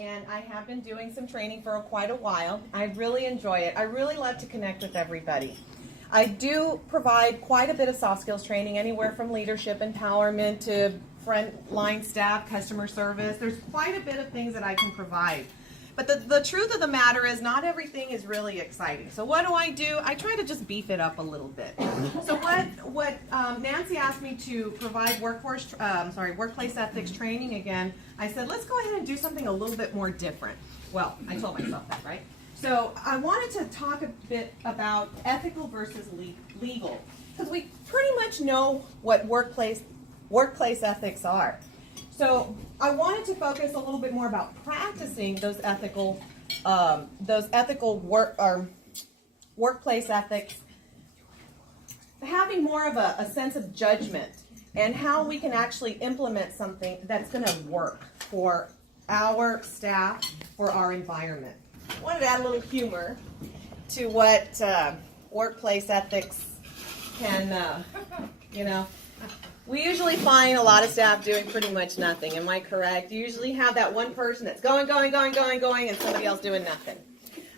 and I have been doing some training for quite a while. I really enjoy it. I really love to connect with everybody. I do provide quite a bit of soft skills training, anywhere from leadership, empowerment, to frontline staff, customer service. There's quite a bit of things that I can provide. But the truth of the matter is not everything is really exciting. So what do? I try to just beef it up a little bit. So what Nancy asked me to provide workplace ethics training again, I said, let's go ahead and do something a little bit more different. Well, I told myself that, right? So I wanted to talk a bit about ethical versus legal, because we pretty much know what workplace ethics are. So I wanted to focus a little bit more about practicing those ethical workplace ethics, having more of a sense of judgment, and how we can actually implement something that's going to work for our staff, for our environment. I wanted to add a little humor to what workplace ethics can, We usually find a lot of staff doing pretty much nothing. Am I correct? You usually have that one person that's going, and somebody else doing nothing.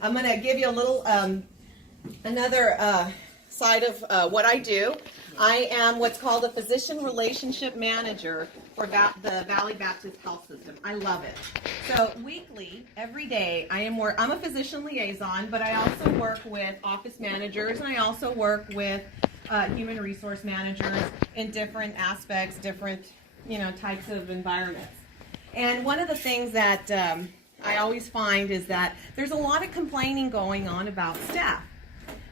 I'm going to give you a little, another side of what I do. I am what's called a physician relationship manager for the Valley Baptist Health System. I love it. So weekly, every day, I'm a physician liaison, but I also work with office managers, and I also work with human resource managers in different aspects, different types of environments. And one of the things that I always find is that there's a lot of complaining going on about staff.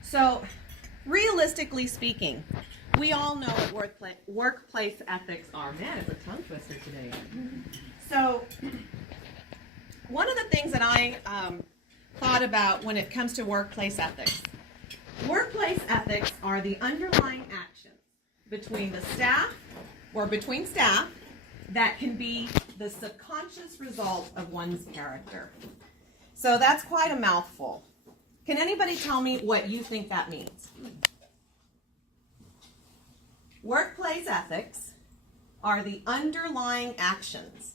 So realistically speaking, we all know what workplace ethics are. Man, it's a tongue twister today. So one of the things that I thought about when it comes to workplace ethics, workplace ethics are the underlying actions between the staff or between staff that can be the subconscious result of one's character. So that's quite a mouthful. Can anybody tell me what you think that means? Workplace ethics are the underlying actions,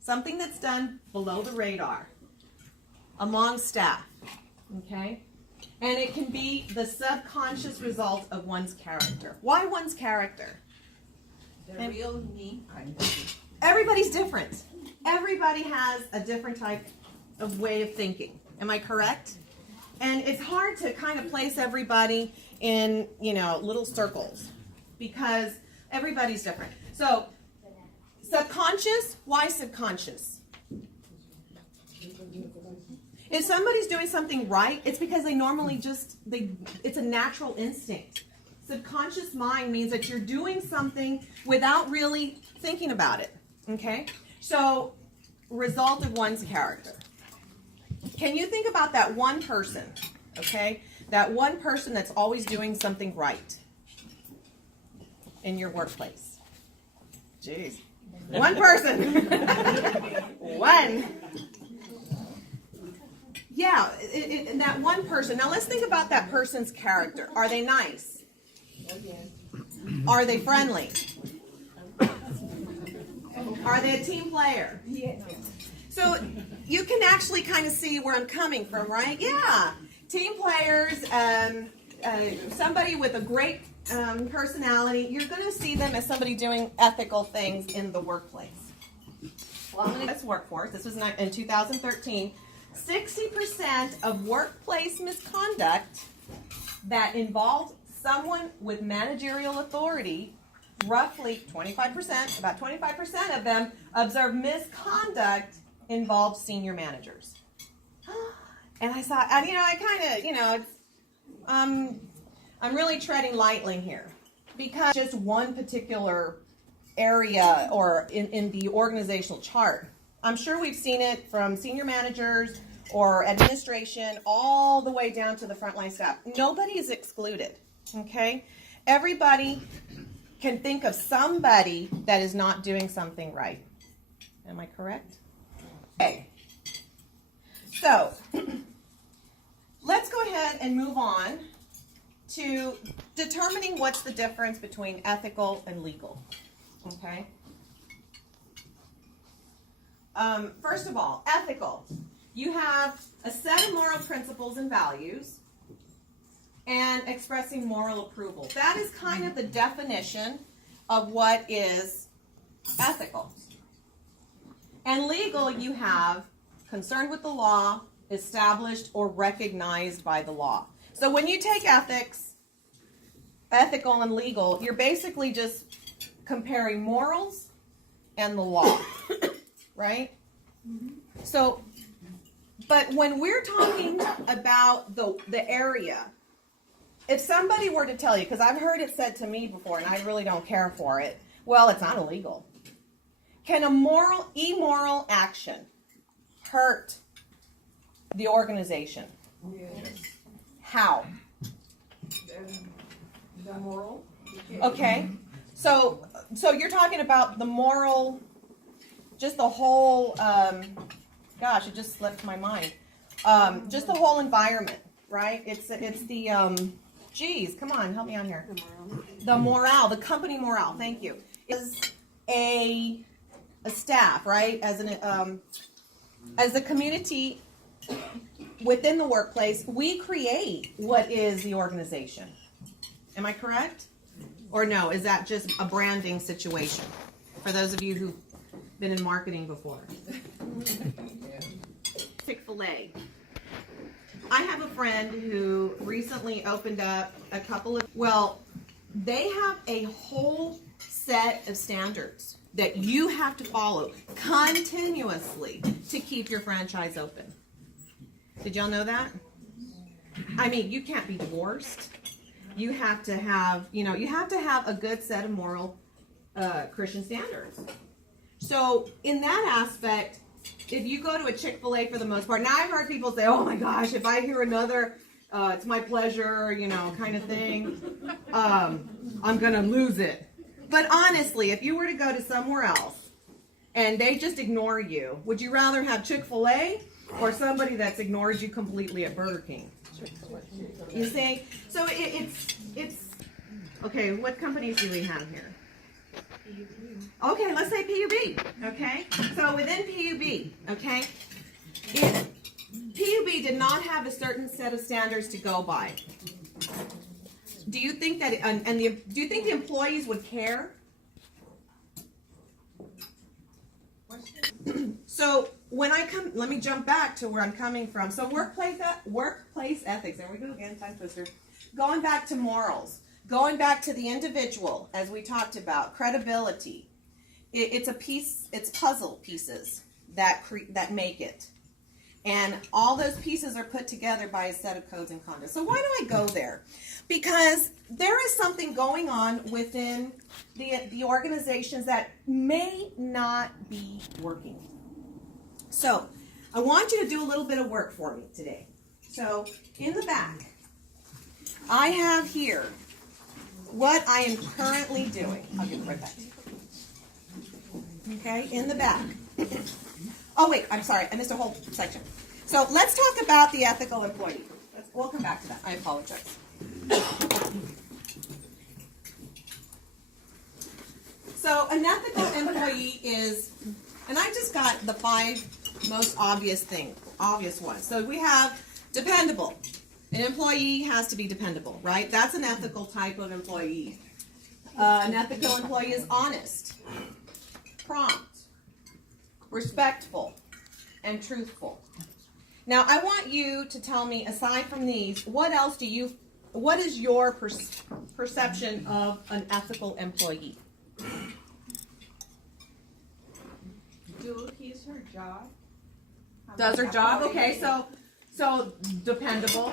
something that's done below the radar among staff, okay? And it can be the subconscious result of one's character. Why one's character? The real me. Everybody's different. Everybody has a different type of way of thinking. Am I correct? And it's hard to kind of place everybody in, little circles because everybody's different. So, subconscious, why subconscious? If somebody's doing something right, it's because they normally it's a natural instinct. Subconscious mind means that you're doing something without really thinking about it, okay? So, result of one's character. Can you think about that one person, okay? That one person that's always doing something right in your workplace. Jeez. One person. One. Yeah, that one person. Now let's think about that person's character. Are they nice? Are they friendly? Are they a team player? So you can actually kind of see where I'm coming from, right? Yeah, team players, somebody with a great personality. You're going to see them as somebody doing ethical things in the workplace. Well, I'm going to this workforce. This was in 2013. 60% of workplace misconduct that involved someone with managerial authority, roughly 25%, about 25% of them observed misconduct involved senior managers. And I thought, I'm really treading lightly here because just one particular area or in the organizational chart. I'm sure we've seen it from senior managers or administration all the way down to the frontline staff. Nobody is excluded, okay? Everybody can think of somebody that is not doing something right. Am I correct? Okay. So, let's go ahead and move on to determining what's the difference between ethical and legal, okay? First of all, ethical. You have a set of moral principles and values and expressing moral approval. That is kind of the definition of what is ethical. And legal, you have concerned with the law, established or recognized by the law. So when you take ethics, ethical and legal, you're basically just comparing morals and the law, right? So, but when we're talking about the area, if somebody were to tell you, because I've heard it said to me before and I really don't care for it, well, it's not illegal. Can a immoral action hurt the organization? Yes. How? The moral. Okay. So you're talking about the moral, just the whole, gosh, it just slipped my mind. Just the whole environment, right? It's the, geez, come on, help me on here. The morale, the company morale, thank you. Is a staff, right? As the community within the workplace, we create what is the organization. Am I correct? Or no, is that just a branding situation? For those of you who've been in marketing before. Chick-fil-A. I have a friend who recently opened up a couple of, well, they have a whole set of standards that you have to follow continuously to keep your franchise open. Did y'all know that? I mean, you can't be divorced. You have to have, you have to have a good set of moral Christian standards. So in that aspect, if you go to a Chick-fil-A for the most part, now I've heard people say, oh my gosh, if I hear another, it's my pleasure, kind of thing, I'm going to lose it. But honestly, if you were to go to somewhere else and they just ignore you, would you rather have Chick-fil-A or somebody that's ignored you completely at Burger King? You see? So it's okay, what companies do we have here? Okay, let's say PUB, okay? So within PUB, okay, if PUB did not have a certain set of standards to go by, do you think that, do you think the employees would care? So when I come, let me jump back to where I'm coming from. So workplace ethics, there we go again, tongue twister. Going back to morals, going back to the individual, as we talked about, credibility. It's a piece, it's puzzle pieces that make it. And all those pieces are put together by a set of codes and conduct. So why do I go there? Because there is something going on within the organizations that may not be working. So I want you to do a little bit of work for me today. So in the back, I have here what I am currently doing. I'll give it right back to you. Okay, in the back. Oh wait, I'm sorry, I missed a whole section. So let's talk about the ethical employee. We'll come back to that. I apologize. So an ethical employee is, and I just got the 5 most obvious ones. So we have dependable. An employee has to be dependable, right? That's an ethical type of employee. An ethical employee is honest, prompt, respectful, and truthful. Now, I want you to tell me, aside from these, what is your perception of an ethical employee? Do his her job. Does her job? Okay, so dependable.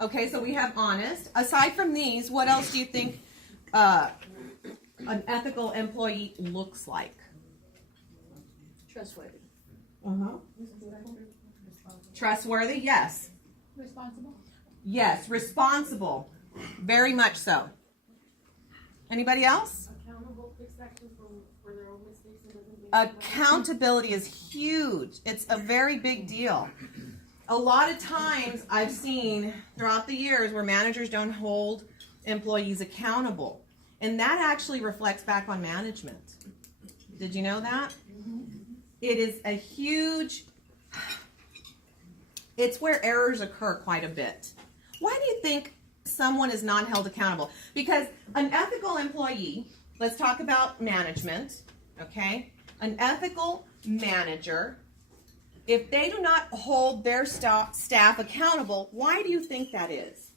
Okay, so we have honest. Aside from these, what else do you think an ethical employee looks like? Trustworthy. Uh-huh. Trustworthy, yes. Responsible. Yes, responsible. Very much so. Anybody else? Accountable, takes action for their own mistakes and doesn't make Accountability is huge. It's a very big deal. A lot of times I've seen throughout the years where managers don't hold employees accountable. And that actually reflects back on management. Did you know that? it is a huge, it's where errors occur quite a bit. Why do you think someone is not held accountable? Because an ethical employee, let's talk about management, okay? An ethical manager, if they do not hold their staff accountable, why do you think that is?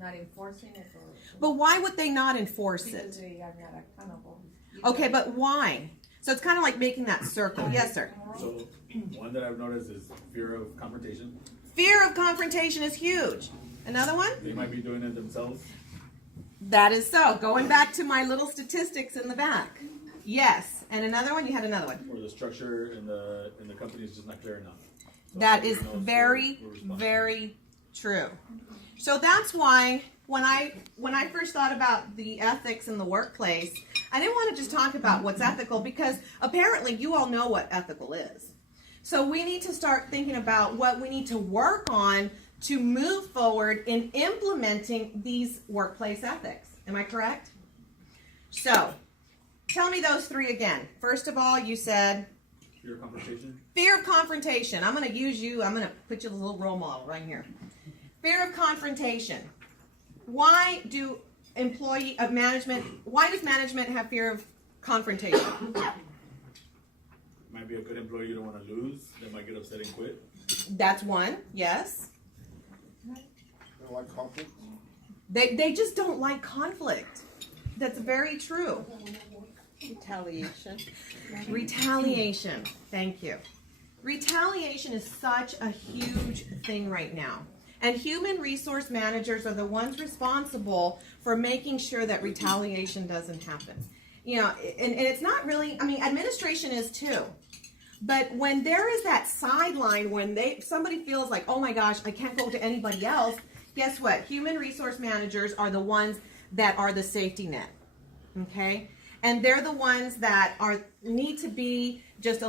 Not enforcing it or. But why would they not enforce Because it? they are not accountable. Okay, but why? So it's kind of like making that circle. Yes, sir. So one that I've noticed is fear of confrontation. Fear of confrontation is huge. Another one? They might be doing it themselves. That is so. Going back to my little statistics in the back. Yes. And another one? You had another one. Or the structure in the company is just not clear enough. So That everybody is knows very, we're responsible. very true. So that's why when I first thought about the ethics in the workplace, I didn't want to just talk about what's ethical, because apparently you all know what ethical is. So we need to start thinking about what we need to work on to move forward in implementing these workplace ethics. Am I correct? So tell me those three again. First of all, you said Fear of confrontation. fear of confrontation. I'm going to use you. I'm going to put you as a little role model right here. Fear of confrontation. Why do why does management have fear of confrontation? Might be a good employee you don't want to lose. They might get upset and quit. That's one. Yes. They don't like conflict. They just don't like conflict. That's very true. Retaliation. Retaliation. Thank you. Retaliation is such a huge thing right now. And human resource managers are the ones responsible for making sure that retaliation doesn't happen. You know, and it's not really, I mean, administration is too. But when there is that sideline, when somebody feels like, oh my gosh, I can't go to anybody else, guess what? Human resource managers are the ones that are the safety net. Okay? And they're the ones that need to be just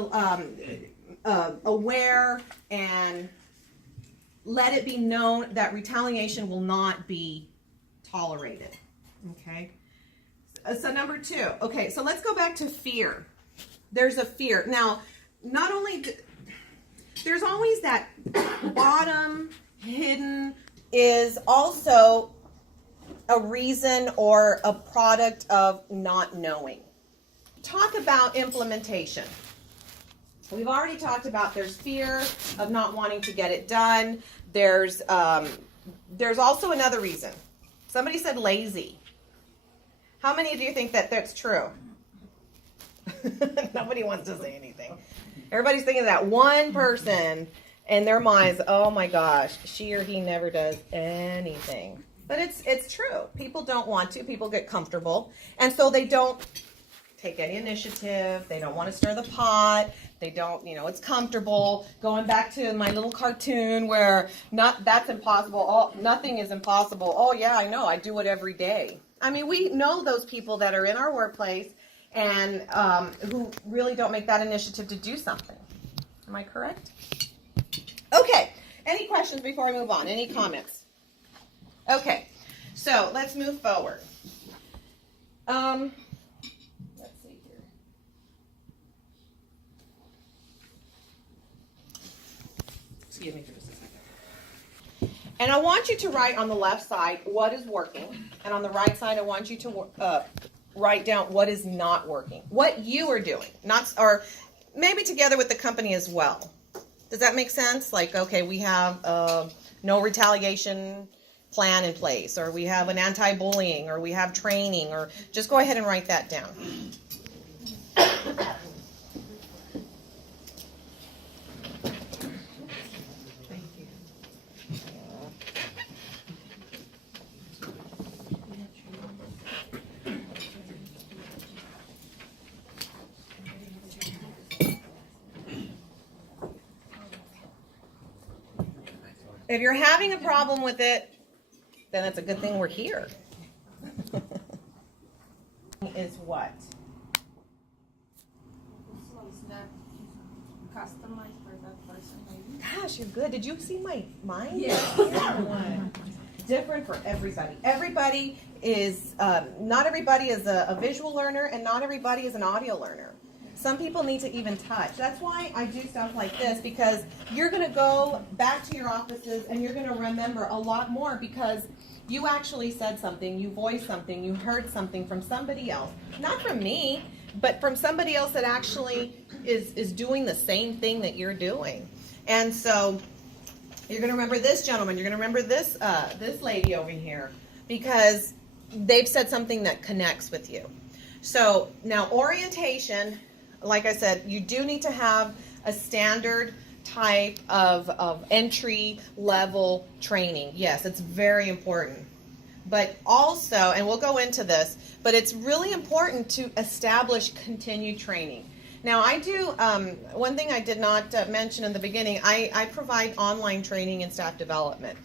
aware and let it be known that retaliation will not be tolerated. Okay? So number two. Okay, so let's go back to fear. There's a fear. Now, not only there's always that bottom hidden is also a reason or a product of not knowing. Talk about implementation. We've already talked about there's fear of not wanting to get it done. There's also another reason. Somebody said lazy. How many do you think that's true? Nobody wants to say anything. Everybody's thinking that one person in their minds, oh my gosh, she or he never does anything. But it's true. People don't want to. People get comfortable. And so they don't take any initiative. They don't want to stir the pot. They don't, it's comfortable. Going back to my little cartoon where that's impossible. Oh, nothing is impossible. Oh yeah, I know. I do it every day. I mean, we know those people that are in our workplace and who really don't make that initiative to do something. Am I correct? Okay. Any questions before I move on? Any comments? Okay. So let's move forward. Let's see here. Excuse me for just a second. And I want you to write on the left side what is working, and on the right side I want you to write down what is not working, what you are doing, or maybe together with the company as well. Does that make sense? Like, okay, we have no retaliation plan in place, or we have an anti-bullying, or we have training, or just go ahead and write that down. If you're having a problem with it, then it's a good thing we're here. Is what? So it's not customized for that person, maybe? Gosh, you're good. Did you see my mind? Yeah. Different for everybody. Everybody is, not everybody is a visual learner, and not everybody is an audio learner. Some people need to even touch. That's why I do stuff like this, because you're going to go back to your offices and you're going to remember a lot more because you actually said something, you voiced something, you heard something from somebody else. Not from me, but from somebody else that actually is doing the same thing that you're doing. And so you're going to remember this gentleman, you're going to remember this lady over here, because they've said something that connects with you. So now orientation, like I said, you do need to have a standard type of entry level training. Yes, it's very important. But also, and we'll go into this, but it's really important to establish continued training. Now I do, one thing I did not mention in the beginning, I provide online training and staff development.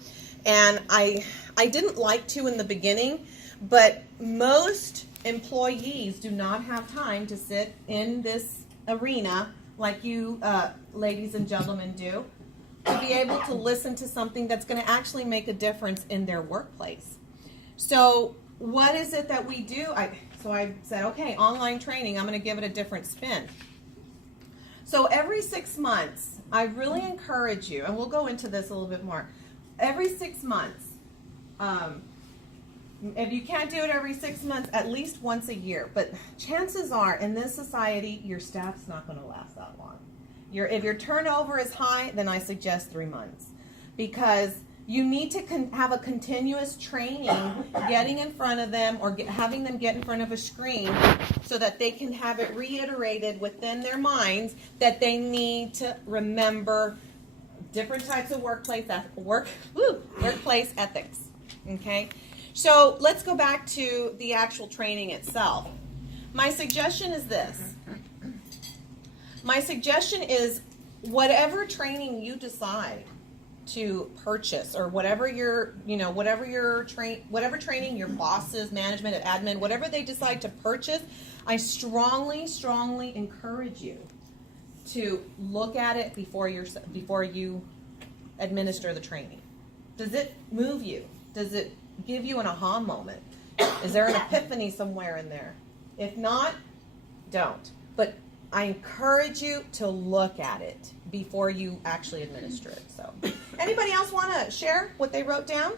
And I didn't like to in the beginning, but most employees do not have time to sit in this arena like you ladies and gentlemen do, to be able to listen to something that's going to actually make a difference in their workplace. So what is it that we do? So I said, okay, online training, I'm going to give it a different spin. So every 6 months, I really encourage you, and we'll go into this a little bit more, every 6 months, if you can't do it every 6 months, at least once a year. But chances are, in this society, your staff's not going to last that long. If your turnover is high, then I suggest 3 months. Because you need to have a continuous training, getting in front of them or having them get in front of a screen so that they can have it reiterated within their minds that they need to remember different types of workplace ethics. Okay? So let's go back to the actual training itself. My suggestion is this. My suggestion is whatever training you decide to purchase, or whatever training your bosses, management, admin, whatever they decide to purchase, I strongly, strongly encourage you to look at it before you administer the training. Does it move you? Does it give you an aha moment? Is there an epiphany somewhere in there? If not, don't. But I encourage you to look at it before you actually administer it. So, anybody else want to share what they wrote down?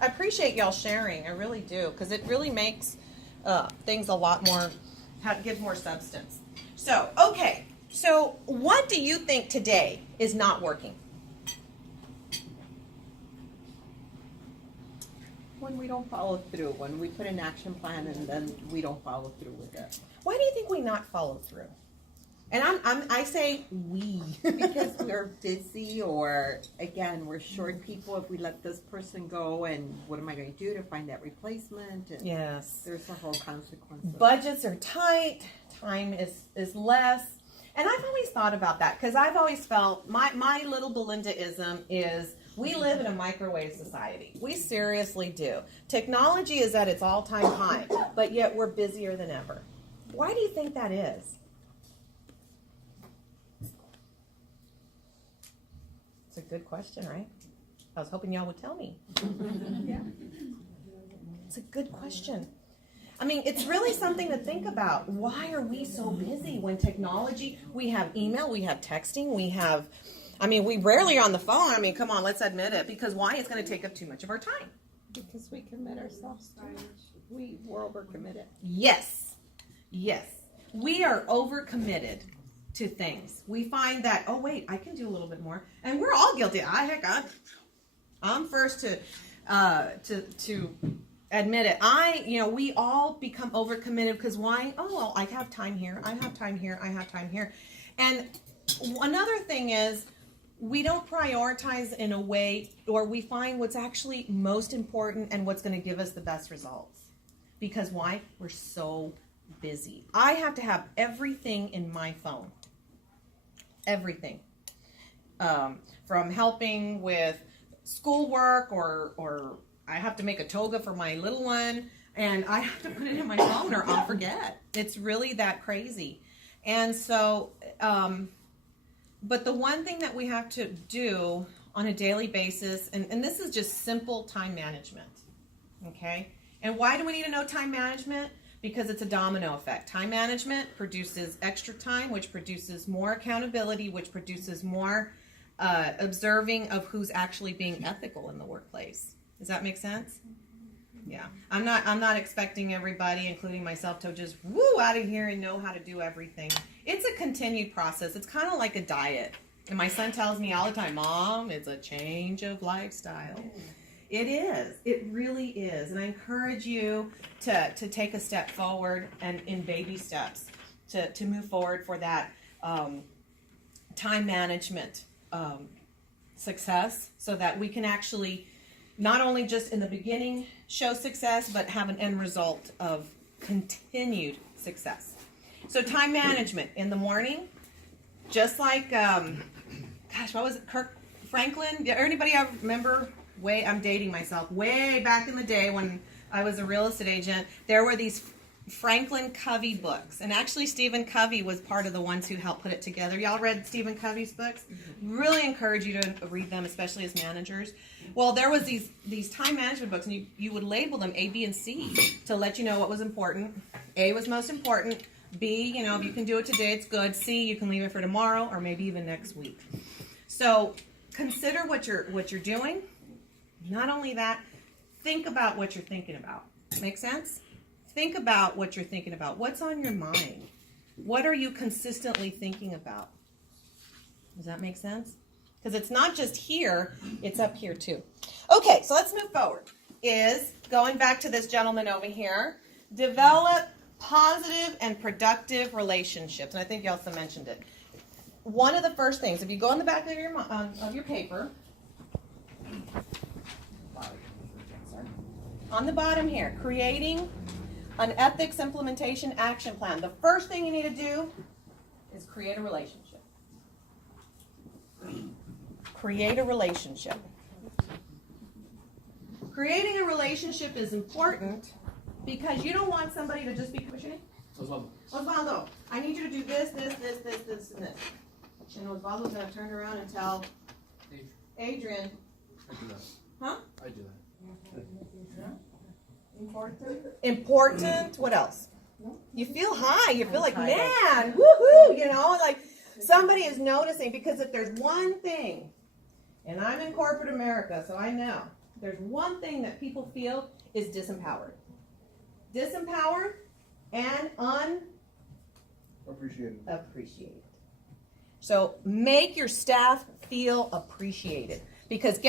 I appreciate y'all sharing. I really do, because it really makes things a lot more, gives more substance. So, okay. So, what do you think today is not working? When we don't follow through, when we put an action plan and then we don't follow through with it. Why do you think we not follow through? And I say we. Because we're busy, or again, we're short people. If we let this person go, and what am I going to do to find that replacement? And Yes. there's a whole consequence. Budgets are tight, time is less. And I've always thought about that, because I've always felt my little Belinda-ism is we live in a microwave society. We seriously do. Technology is at its all-time high, but yet we're busier than ever. Why do you think that is? It's a good question, right? I was hoping y'all would tell me. Yeah. It's a good question. I mean, it's really something to think about. Why are we so busy when technology, we have email, we have texting, we rarely are on the phone. I mean, come on, let's admit it. Because why? It's going to take up too much of our time. Because we commit ourselves to it. We're overcommitted. Yes. Yes. We are overcommitted to things. We find that, oh, wait, I can do a little bit more. And we're all guilty. I'm first to admit it. We all become overcommitted because why? Oh, well, I have time here. I have time here. I have time here. And another thing is we don't prioritize in a way, or we find what's actually most important and what's going to give us the best results. Because why? We're so busy. I have to have everything in my phone. Everything. From helping with schoolwork, or I have to make a toga for my little one, and I have to put it in my phone or I'll forget. It's really that crazy. And so, but the one thing that we have to do on a daily basis, and this is just simple time management, okay? And why do we need to know time management? because it's a domino effect. Time management produces extra time, which produces more accountability, which produces more observing of who's actually being ethical in the workplace. Does that make sense? Yeah. I'm not expecting everybody, including myself, to just woo out of here and know how to do everything. It's a continued process. It's kind of like a diet. And my son tells me all the time, Mom, it's a change of lifestyle. It is. It really is. And I encourage you to take a step forward and in baby steps to move forward for that time management success, so that we can actually not only just in the beginning show success, but have an end result of continued success. So time management in the morning, just like, what was it, Kirk Franklin? Anybody ever remember? I'm dating myself. Way back in the day when I was a real estate agent, there were these Franklin Covey books. And actually Stephen Covey was part of the ones who helped put it together. Y'all read Stephen Covey's books? Really encourage you to read them, especially as managers. Well, there was these time management books, and you would label them A, B, and C to let you know what was important. A was most important. B, if you can do it today, it's good. C, you can leave it for tomorrow or maybe even next week. So consider what you're doing. Not only that, think about what you're thinking about. Make sense? Think about what you're thinking about. What's on your mind? What are you consistently thinking about? Does that make sense? Because it's not just here, it's up here too. Okay, so let's move forward. Is going back to this gentleman over here, develop positive and productive relationships. And I think you also mentioned it. One of the first things, if you go in the back of your paper, on the bottom here, creating an ethics implementation action plan. The first thing you need to do is create a relationship. Create a relationship. Creating a relationship is important because you don't want somebody to just be, what's your name? Osvaldo, I need you to do this, and this. And Osvaldo's going to turn around and tell Adrian. I do that. Huh? I do that. Important. What else? You feel high. You feel like, man, woohoo, like somebody is noticing. Because if there's one thing, and I'm in corporate America, so I know, there's one thing that people feel is disempowered. Disempowered and unappreciated. So make your staff feel appreciated,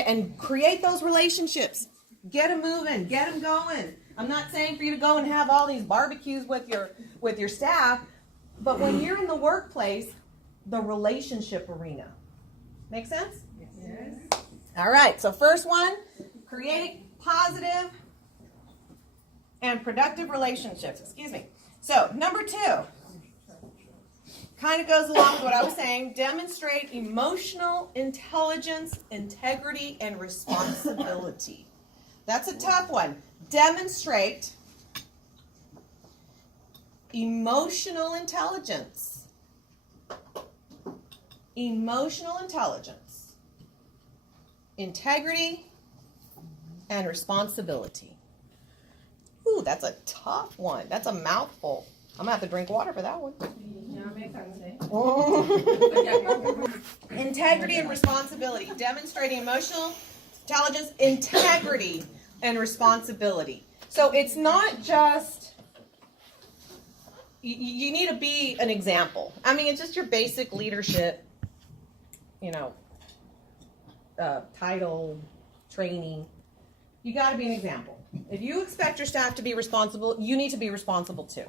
and create those relationships. Get them moving, get them going. I'm not saying for you to go and have all these barbecues with your staff, but when you're in the workplace, the relationship arena. Make sense? Yes. All right, so first one, create positive and productive relationships. So number 2, kind of goes along with what I was saying. Demonstrate emotional intelligence, integrity, and responsibility. That's a tough one. Demonstrate emotional intelligence. Emotional intelligence, integrity, and responsibility. Ooh, that's a tough one. That's a mouthful. I'm going to have to drink water for that one. Integrity and responsibility. Demonstrating emotional intelligence, integrity, and responsibility. So it's not just, you need to be an example. I mean, it's just your basic leadership, title, training. You got to be an example. If you expect your staff to be responsible, you need to be responsible too.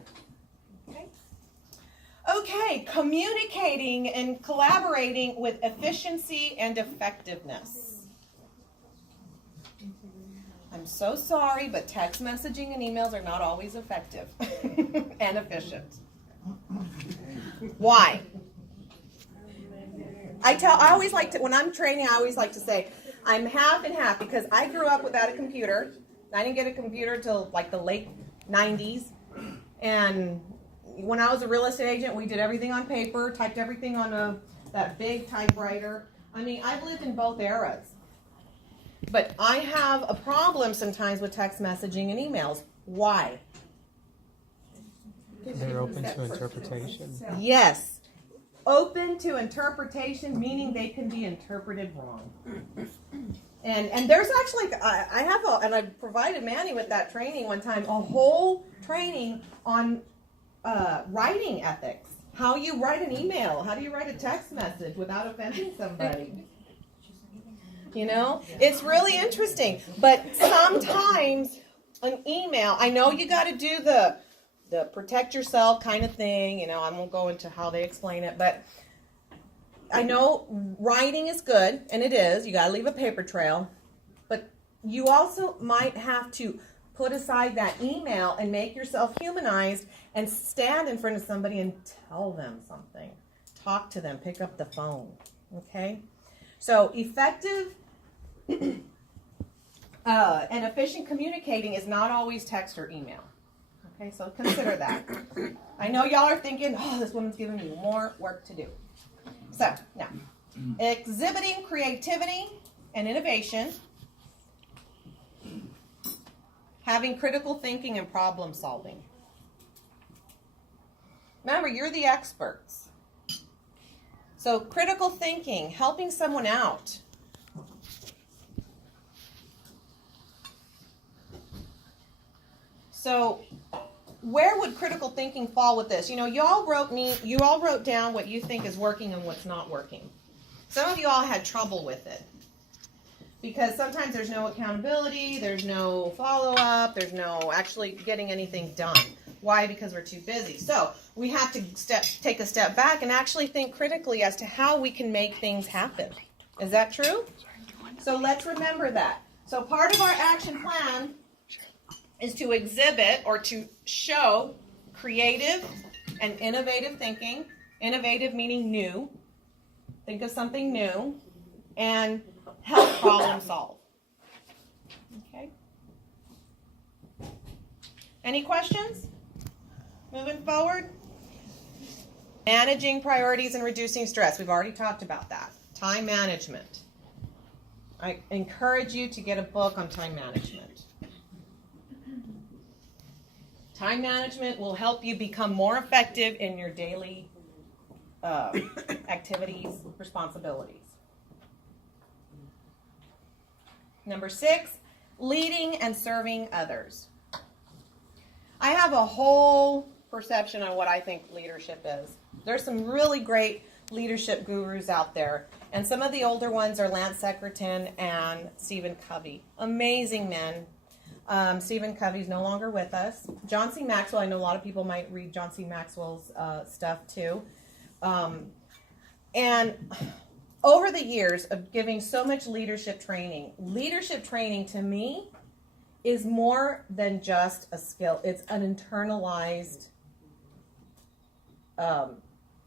Okay, communicating and collaborating with efficiency and effectiveness. I'm so sorry, but text messaging and emails are not always effective and efficient. Why? I always like to, when I'm training, I always like to say, I'm half and half, because I grew up without a computer. I didn't get a computer till like the late 90s. And when I was a real estate agent, we did everything on paper, typed everything on that big typewriter. I mean, I've lived in both eras. But I have a problem sometimes with text messaging and emails. Why? They're open to interpretation. Yes. Open to interpretation, meaning they can be interpreted wrong. And there's actually, I have and I provided Manny with that training one time, a whole training on writing ethics. How you write an email. How do you write a text message without offending somebody? You know, it's really interesting. But sometimes an email, I know you got to do the protect yourself kind of thing. You know, I won't go into how they explain it, but I know writing is good, and it is. You got to leave a paper trail. But you also might have to put aside that email and make yourself humanized and stand in front of somebody and tell them something. Talk to them. Pick up the phone. Okay? So effective and efficient communicating is not always text or email. Okay, so consider that. I know y'all are thinking, oh, this woman's giving me more work to do. So, now, exhibiting creativity and innovation, having critical thinking and problem solving. Remember, you're the experts. So, critical thinking, helping someone out. So, where would critical thinking fall with this? You know, you all wrote down what you think is working and what's not working. Some of you all had trouble with it. Because sometimes there's no accountability, there's no follow-up, there's no actually getting anything done. Why? Because we're too busy. So, we have to take a step back and actually think critically as to how we can make things happen. Is that true? So, let's remember that. So, part of our action plan is to exhibit or to show creative and innovative thinking. Innovative meaning new. Think of something new. And help problem solve. Okay? Any questions? Moving forward? Managing priorities and reducing stress. We've already talked about that. Time management. I encourage you to get a book on time management. Time management will help you become more effective in your daily activities, responsibilities. Number 6, leading and serving others. I have a whole perception on what I think leadership is. There's some really great leadership gurus out there, and some of the older ones are Lance Secretan and Stephen Covey. Amazing men. Stephen Covey's no longer with us. John C. Maxwell, I know a lot of people might read John C. Maxwell's stuff too. And over the years of giving so much leadership training to me is more than just a skill. It's an internalized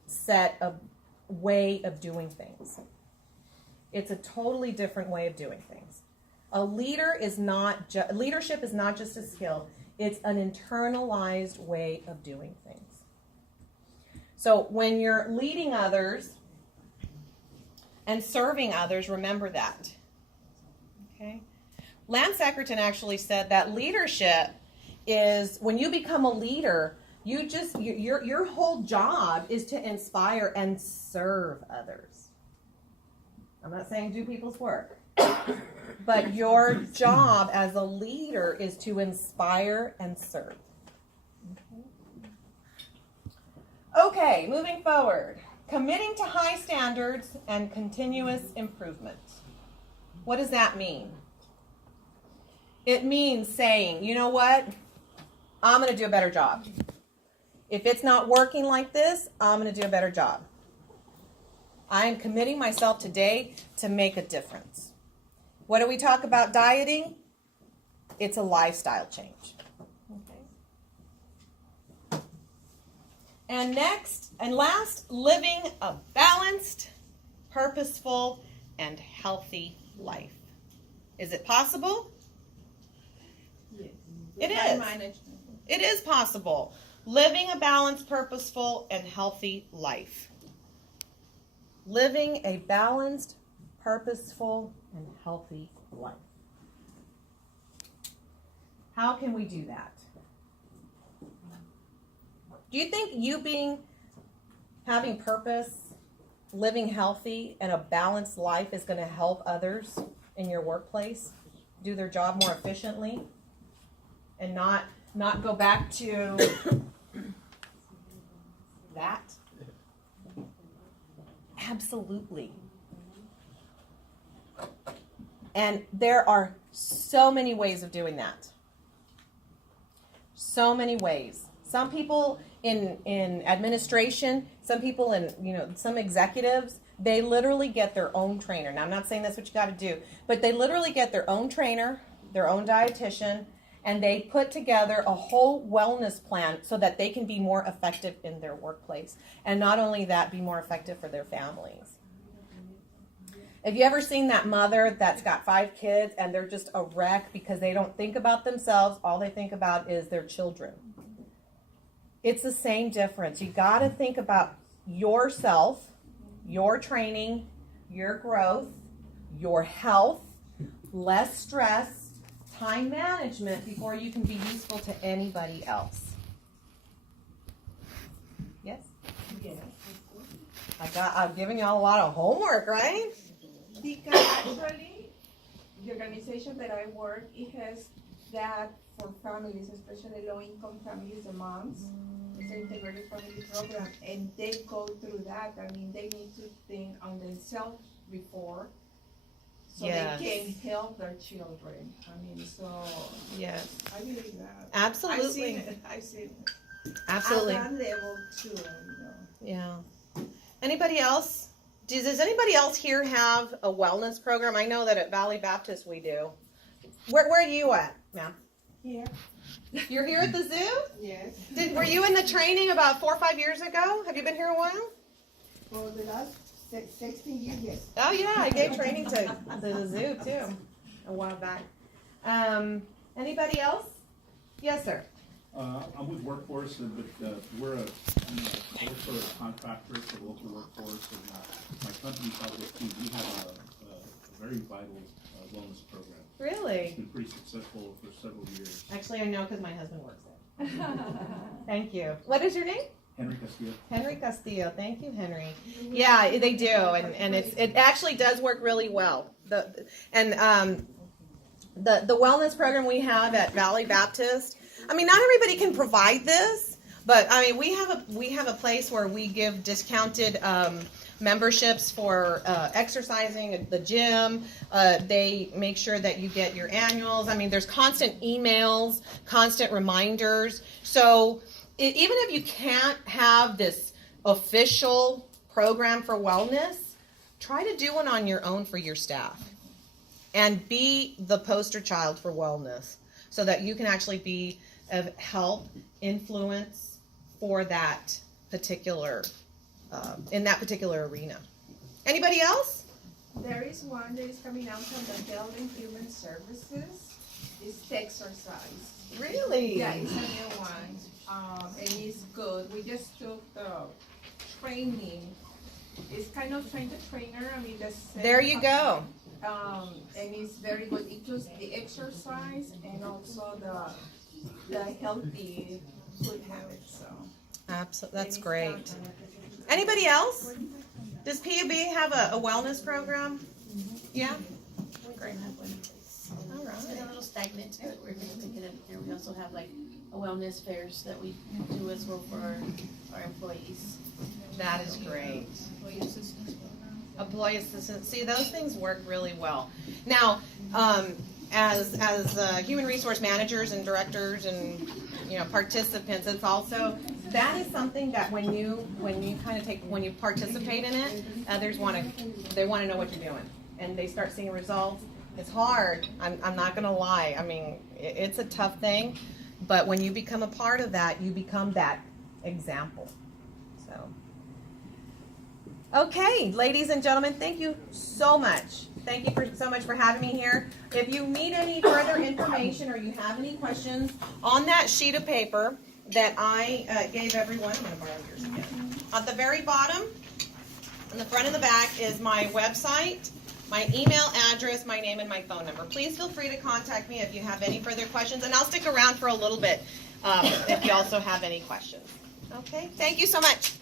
set of way of doing things. It's a totally different way of doing things. Leadership is not just a skill. It's an internalized way of doing things. So when you're leading others and serving others, remember that. Okay? Lance Secretan actually said that leadership is when you become a leader, your whole job is to inspire and serve others. I'm not saying do people's work. But your job as a leader is to inspire and serve. Okay, moving forward. Committing to high standards and continuous improvement. What does that mean? It means saying, you know what? I'm going to do a better job. If it's not working like this, I'm going to do a better job. I am committing myself today to make a difference. What do we talk about dieting? It's a lifestyle change. Okay. And next and last, living a balanced, purposeful, and healthy life. Is it possible? Yes. It Time is. management. It is possible. Living a balanced, purposeful, and healthy life. Living a balanced, purposeful, and healthy life. How can we do that? Do you think having purpose, living healthy, and a balanced life is going to help others in your workplace do their job more efficiently and not go back to that? Absolutely. And there are so many ways of doing that. So many ways. Some people in administration, some people in, some executives, they literally get their own trainer. Now, I'm not saying that's what you got to do, but they literally get their own trainer, their own dietitian, and they put together a whole wellness plan so that they can be more effective in their workplace. And not only that, be more effective for their families. Have you ever seen that mother that's got 5 kids and they're just a wreck because they don't think about themselves? All they think about is their children. It's the same difference. You got to think about yourself, your training, your growth, your health, less stress, time management before you can be useful to anybody else. Yes? Yes. I'm giving y'all a lot of homework, right? Because actually, the organization that I work, it has that for families, especially low-income families, the moms. It's an integrated family program, and they go through that. I mean, they need to think on themselves before, so Yes. they can help their children. I mean, so Yes. I believe that. Absolutely. I've seen it. Absolutely. At that level too, Yeah. Anybody else? Does anybody else here have a wellness program? I know that at Valley Baptist we do. Where are you at, ma'am? Here. You're here at the zoo? Yes. Were you in the training about 4 or 5 years ago? Have you been here a while? For the last 16 years, yes. Oh yeah, I gave training to the zoo too a while back. Anybody else? Yes, sir. I'm with Workforce, but I work for a contractor for the local workforce, and my company, Southwest Team, we have a very vital wellness program. It's Really? been pretty successful for several years. Actually, I know because my husband works there. Thank you. What is your name? Henry Castillo. Henry Castillo. Thank you, Henry. Yeah, they do, and it actually does work really well. The wellness program we have at Valley Baptist. I mean, not everybody can provide this, but I mean, we have a place where we give discounted memberships for exercising at the gym. They make sure that you get your annuals. I mean, there's constant emails, constant reminders. So even if you can't have this official program for wellness, try to do one on your own for your staff and be the poster child for wellness so that you can actually be of help, influence for that particular, in that particular arena. Anybody else? There is one that is coming out from the Health and Human Services. It's exercise. Really? Yeah, it's a new one. And it's good. We just took the training. It's kind of train the trainer. I mean, There you go. And it's very good. It does the exercise and also the healthy food habits. So Absolutely, that's great. Anybody else? Does PUB have a wellness program? Yeah? Great. All It's been a right. little stagnant, but we're gonna pick it up here. We also have like a wellness fairs that we do as well for our employees. That is great. Employee assistance program. Employee assistance. See, those things work really well. Now, as human resource managers and directors and participants, it's also that is something that when you participate in it, others want to know what you're doing, and they start seeing results. It's hard. I'm not gonna lie. I mean, it's a tough thing, but when you become a part of that, you become that example. So. Okay, ladies and gentlemen, thank you so much. Thank you so much for having me here. If you need any further information or you have any questions, on that sheet of paper that I gave everyone, I'm going to borrow yours again. At the very bottom, on the front and the back, is my website, my email address, my name, and my phone number. Please feel free to contact me if you have any further questions, and I'll stick around for a little bit if you also have any questions. Okay, thank you so much.